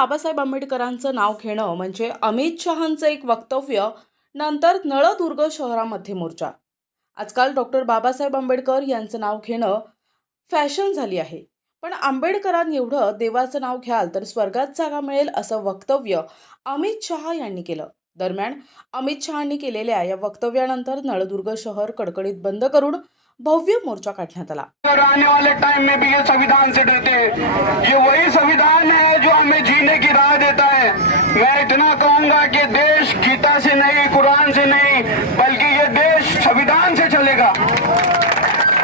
बाबासाहेब आंबेडकरांचं नाव घेणं म्हणजे अमित शहांचं एक वक्तव्य नंतर नळदुर्ग शहरामध्ये मोर्चा. आजकाल डॉक्टर बाबासाहेब आंबेडकर यांचं नाव घेणं फॅशन झाली आहे. पण आंबेडकरांनी एवढं देवाचं नाव घ्याल तर स्वर्गात जागा मिळेल असं वक्तव्य अमित शहा यांनी केलं. दरम्यान अमित शहांनी केलेल्या या वक्तव्यानंतर नळदुर्ग शहर कडकडीत बंद करून भव्य मोर्चा काढण्यात आला. आने वाले टाइम में भी ये संविधान से डरते हैं। ये वही संविधान है जो हमें जीने की राह देता है। मैं इतना कहूंगा कि देश गीता से नहीं कुरान से नहीं बल्कि ये देश संविधान से चलेगा।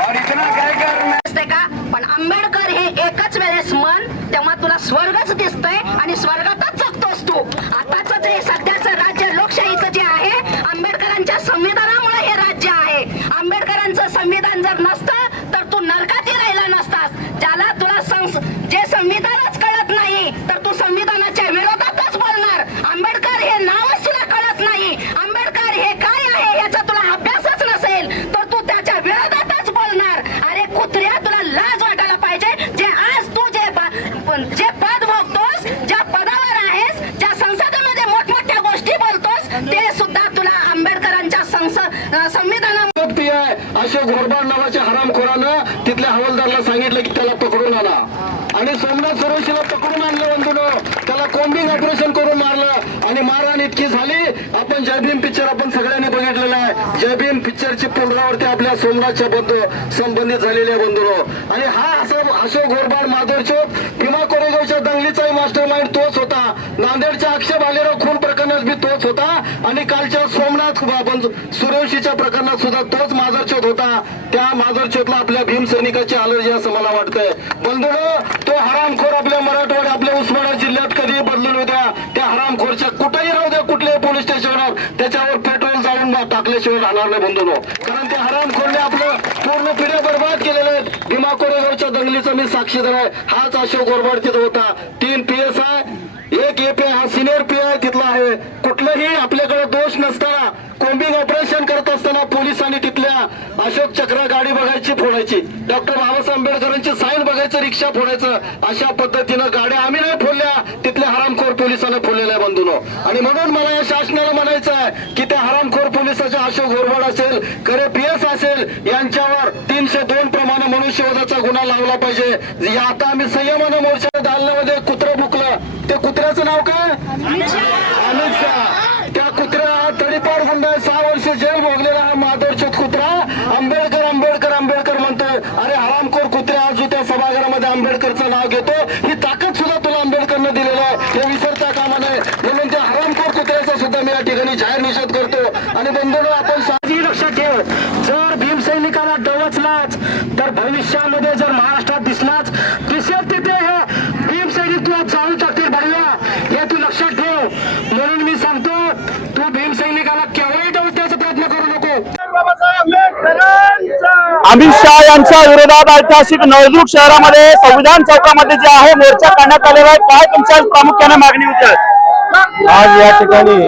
और इतना कहकर मैं का? पण आंबेडकर हे एकच वेळेस मन तेव्हा तुला स्वर्गच दिसतंय आणि स्वर्गातच जगतोस तू. आताच जे सध्याचं राज्य लोकशाहीचं जे आहे आंबेडकरांच्या संविधानामुळे हे राज्य आहे आंबेडकरांचं संविधान जर नसतं तर तू नरकाती राहिला नसतास ज्याला तुला संस- जे संविधानच कळत नाही तर तू संविधानाच्या विरोधातच बोलणार आंबेडकर हे नावच तुला कळत नाही आंबेडकर हे काय आहे याचा तुला अभ्यासच नसेल तर तू त्याच्या विरोधातच बोलणार अरे कुत्र्या तुला लाज वाटायला पाहिजे जे आज तू जे ब- जे पद भोगतोस ज्या पदावर आहेस ज्या संसदेमध्ये मोठमोठ्या गोष्टी बोलतोस ते सुद्धा तुला आंबेडकरांच्या संविधाना व्यक्ती आहे. अशोक घोरबाड नावाच्या हरामखोरानं तिथल्या हवालदारला सांगितलं की त्याला पकडून आला आणि सोमनाथ सरोशीला पकडून आणलं बंधूनो. त्याला कोम्बिंग ऑपरेशन करून मारलं आणि मारहाण इतकी झाली आपण जय भीम पिक्चर आपण सगळ्यांनी बघितलेला आहे. जय भीम पिक्चरची पुनरावृत्ती आपल्या सोमनाथच्या बंधू संबंधित झालेली आहे बंधूनो. आणि हा असं अशोक घोरबाड माधुर भीमा कोरेगावच्या दंगलीचाही मास्टर माइंड तोच होता. नांदेडच्या अक्षय भालेराव खून प्रकरणात बी तोच होता. आणि कालच्या सोमनाथ आपण सूर्यवंशीच्या प्रकरणात सुद्धा तोच माधरचोत होता. त्या माधरचोतला आपल्या भीम सैनिकाची अलर्जी असं मला वाटतंय. बंधुनो तो हरामखोर आपल्या मराठा आपल्या उस्मानाबाद जिल्ह्यात कधी बदलून द्या त्या वर्षात कुठेही राहू द्या कुठल्याही पोलीस स्टेशनवर. त्याच्यावर पेट्रोल जाऊन टाकल्याशिवाय राहणार नाही बंधून कारण त्या हरामखोरने आपलं पूर्ण पिढ्या बर्बाद केलेले आहेत. भीमा कोरेगावच्या दंगलीचा मी साक्षीदार आहे. हाच अशोक गोरबाड तिथं होता. तीन पी एस आय एक एपीआय हा सिनियर पी आय तिथला आहे. कुठलंही आपल्याकडे दोष नसताना कोम्बिंग ऑपरेशन करत असताना पोलिसांनी तिथल्या अशोक चक्र गाडी बघायची फोडायची. डॉक्टर बाबासाहेब आंबेडकरांची साईन बघायचं रिक्षा फोडायचं. अशा पद्धतीनं गाड्या आम्ही नाही फोडल्या. तिथल्या हरामखोर पोलिसांना फोडलेल्या बंधूनो. आणि म्हणून मला या शासनाला म्हणायचं आहे की त्या हरामखोर पोलिसाच्या अशोक घोरवाड असेल करे पी एस असेल यांच्यावर तीनशे दोन प्रमाणे मनुष्यवधाचा गुन्हा लावला पाहिजे. आता आम्ही संयमानं मोर्चा दालनामध्ये कुत्रं बुकलं ते कुत्र्याचं नाव काय अमित शहा त्या कुत्र्या हा तडीपार गुंडा आहे, सहा वर्ष जेल भोगलेला हा माधवचोत कुत्रा आंबेडकर आंबेडकर आंबेडकर म्हणतोय अरे हरामखोर कुत्र्या आज त्या सभागृहामध्ये आंबेडकरचं नाव घेतो. ही ताकद सुद्धा तुला आंबेडकरनं दिलेलं आहे. हे विसरता कामा नये. म्हणून त्या हरामखोर कुत्र्याचा सुद्धा मी या ठिकाणी जाहीर निषेध करतो. आणि बंधूंनो आपण साधी लक्षात ठेव. जर भीमसैनिकाला डवचलाच तर भविष्यामध्ये जर महाराष्ट्रात दिसलाच दिसेल तिथे हे भीमसैनिक तुला जाळून टाकतील भरल्या हे तू लक्षात ठेव. म्हणून मी सांगतो तू भीमसैनिकाला केव्हाही डवण्याचा प्रयत्न करू नको. बाबासाहेब आंबेडकर! अमित शहा यांच्या विरोधात ऐतिहासिक नळदुर्ग शहरामध्ये संविधान चौकामध्ये जे आहे मोर्चा काढण्यात आलेला आहे. काय तुमच्या प्रामुख्याने मागणी होती? आज या ठिकाणी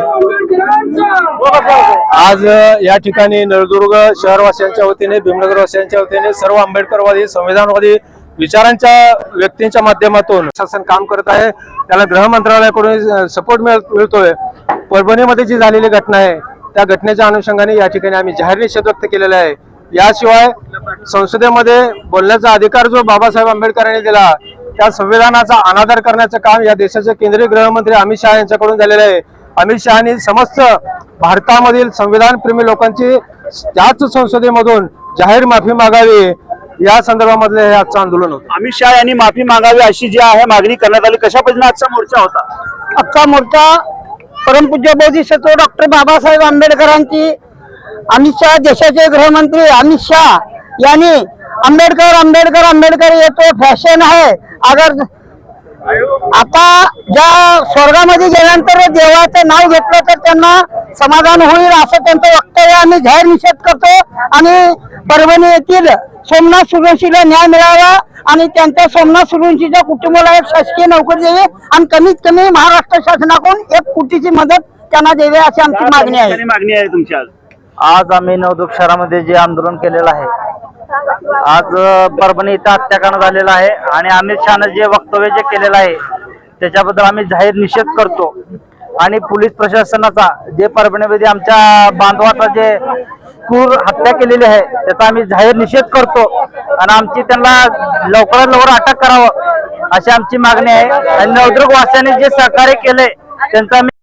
आज या ठिकाणी नळदुर्ग शहरवासियांच्या वतीने भीमनगरवासियांच्या वतीने सर्व आंबेडकरवादी संविधानवादी विचारांच्या व्यक्तींच्या माध्यमातून शासन काम करत आहे. त्याला गृह मंत्रालयाकडून सपोर्ट मिळतोय. परभणीमध्ये जी झालेली घटना आहे त्या घटनेच्या अनुषंगाने या ठिकाणी आम्ही जाहीर निषेध व्यक्त केलेला आहे. याशिवाय संसदेमध्ये बोलण्याचा अधिकार जो बाबासाहेब आंबेडकरांनी दिला त्या संविधानाचा अनादर करण्याचं काम या देशाचे केंद्रीय गृहमंत्री अमित शहा यांच्याकडून झालेलं आहे. अमित शहानी समस्त भारतामधील संविधान प्रेमी लोकांची त्याच संसदेमधून जाहीर माफी मागावी या संदर्भामधले हे आजचं आंदोलन होतं. अमित शहा यांनी माफी मागावी अशी जी आहे मागणी करण्यात आली कशा पद्धतीने आजचा मोर्चा होता? अख्खा मोर्चा परमपूज्य बोधिसत्व डॉक्टर बाबासाहेब आंबेडकरांची अमित शहा देशाचे गृहमंत्री अमित शहा यांनी आंबेडकर आंबेडकर आंबेडकर येतो फॅशन आहे. अगर आता ज्या स्वर्गामध्ये गेल्यानंतर देवाचं नाव घेतलं तर त्यांना समाधान होईल असं त्यांचं वक्तव्य आम्ही जाहीर निषेध करतो. आणि परभणी येथील सोमनाथ सुरवंशीला न्याय मिळावा आणि त्यांच्या सोमनाथ सुरवंशीच्या कुटुंबाला एक शासकीय नोकरी द्यावी आणि कमीत कमी महाराष्ट्र शासनाकडून एक कोटीची मदत त्यांना द्यावी अशी आमची मागणी आहे. मागणी आहे तुमच्या आज आम्ही नवदुर्ग शहरामध्ये जे आंदोलन केलेलं आहे आज परभणी इथं हत्याकांड झालेलं आहे आणि अमित शहानं जे वक्तव्य जे केलेलं आहे त्याच्याबद्दल आम्ही जाहीर निषेध करतो. आणि पोलीस प्रशासनाचा जे परभणीमध्ये आमच्या बांधवाचा जे क्रूर हत्या केलेली आहे त्याचा आम्ही जाहीर निषेध करतो. आणि आमची त्यांना लवकरात लवकर अटक करावं अशी आमची मागणी आहे. आणि नवदुर्ग वासियांनी जे सहकार्य केलंय त्यांचा आम्ही